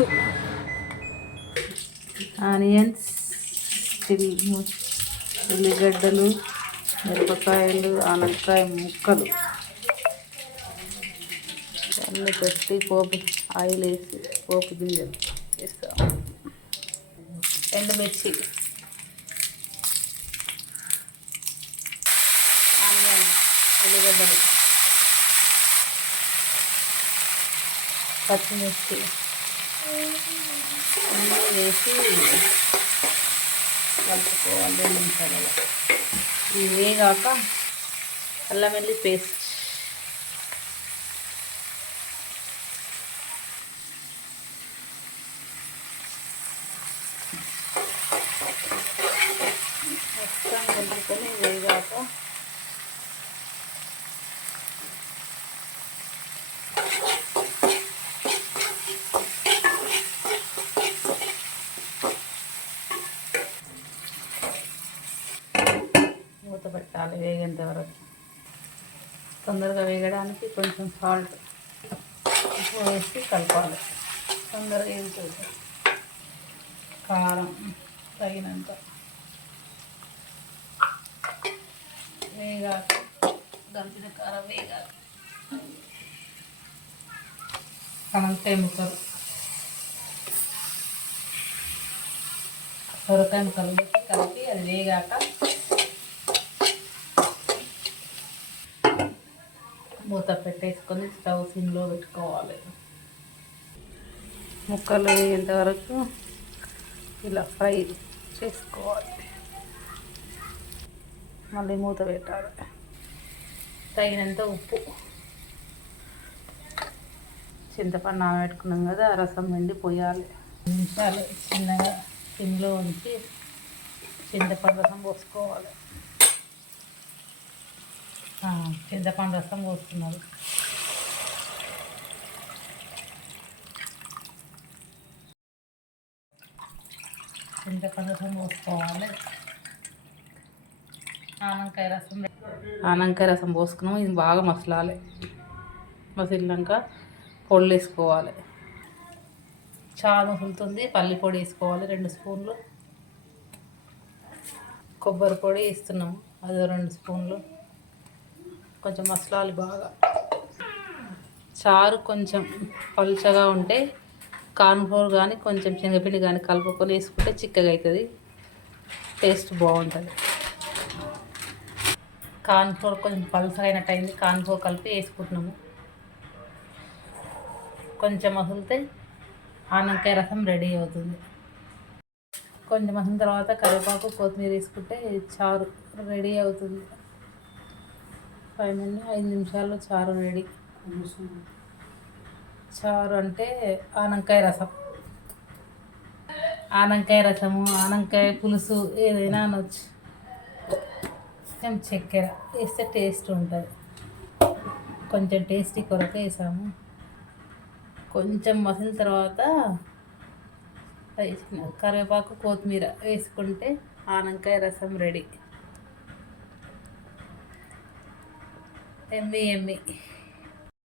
పులుసు, ఆనియన్స్, ఉల్లిగడ్డలు, మిరపకాయలు, ఆనపకాయ ముక్కలు అన్నీ పెట్టి పోపు ఆయిల్ వేసి పోపు గింజలు వేస్తాము. ఎండుమిర్చి, ఆనియన్, ఉల్లిగడ్డలు, పచ్చిమిర్చి అన్నీ వేసి కలుపుకోవాలి 2 నిమిషాలలో. ఇవి వేగాక అల్లం వెల్లుల్లి పేస్ట్, మొత్తం కలుపుకొని వేగాక మూత పెట్టాలి వేగేంత వరకు. తొందరగా వేగడానికి కొంచెం సాల్ట్ వేసి కలపాలి, తొందరగా వేగుతుంది. కారం తగినంత వేగాక దంచిన కారం వేగాక సొరకాయ ముక్కలు కలిపి అది వేగాక మూత పెట్టేసుకొని స్టవ్ సిమ్లో పెట్టుకోవాలి. ముక్కలు వేగేంత వరకు ఇలా ఫ్రై చేసుకోవాలి. మళ్ళీ మూత పెట్టాలి. తగినంత ఉప్పు, చింతపండు నానబెట్టుకున్నాం కదా, రసం పిండి పోయాలి. 2 నిమిషాలు చిన్నగా సిమ్లో ఉంచి చింతపండు రసం పోసుకోవాలి. చింతపండు రసం పోస్తున్నారు. చింతపండు రసం పోసుకోవాలి. ఆనంకాయ రసం పోసుకున్నాము. ఇది బాగా మసలాలి. మసిలినాక పొడులు వేసుకోవాలి. చాలా మసులుతుంది. పల్లి పొడి వేసుకోవాలి 2 స్పూన్లు. కొబ్బరి పొడి వేస్తున్నాము, అదో 2 స్పూన్లు. కొంచెం మసలాలి బాగా. చారు కొంచెం పలుచగా ఉంటే కార్న్ఫ్లోర్ కానీ కొంచెం శనగపిండి కానీ కలుపుకొని వేసుకుంటే చిక్కగా అవుతుంది, టేస్ట్ బాగుంటుంది. కార్న్ఫ్లోర్ కొంచెం పలుచగా అయినట్టు అయింది, కార్న్ఫ్లోర్ కలిపి వేసుకుంటున్నాము. కొంచెం మసిలితే ఆనపకాయ రసం రెడీ అవుతుంది. కొంచెం మసిలిన తర్వాత కరివేపాకు, కొత్తిమీర వేసుకుంటే చారు రెడీ అవుతుంది. 5 నిమిషాల్లో చారు రెడీ. చారు అంటే ఆనపకాయ రసం, ఆనపకాయ రసము, ఆనపకాయ పులుసు ఏదైనా అనొచ్చు. కొంచెం చక్కెర వేస్తే టేస్ట్ ఉంటుంది. కొంచెం టేస్టీ కొరకు వేసాము. కొంచెం మసిలిన తర్వాత కరివేపాకు, కొత్తిమీర వేసుకుంటే ఆనపకాయ రసం రెడీ. ఎమ్మి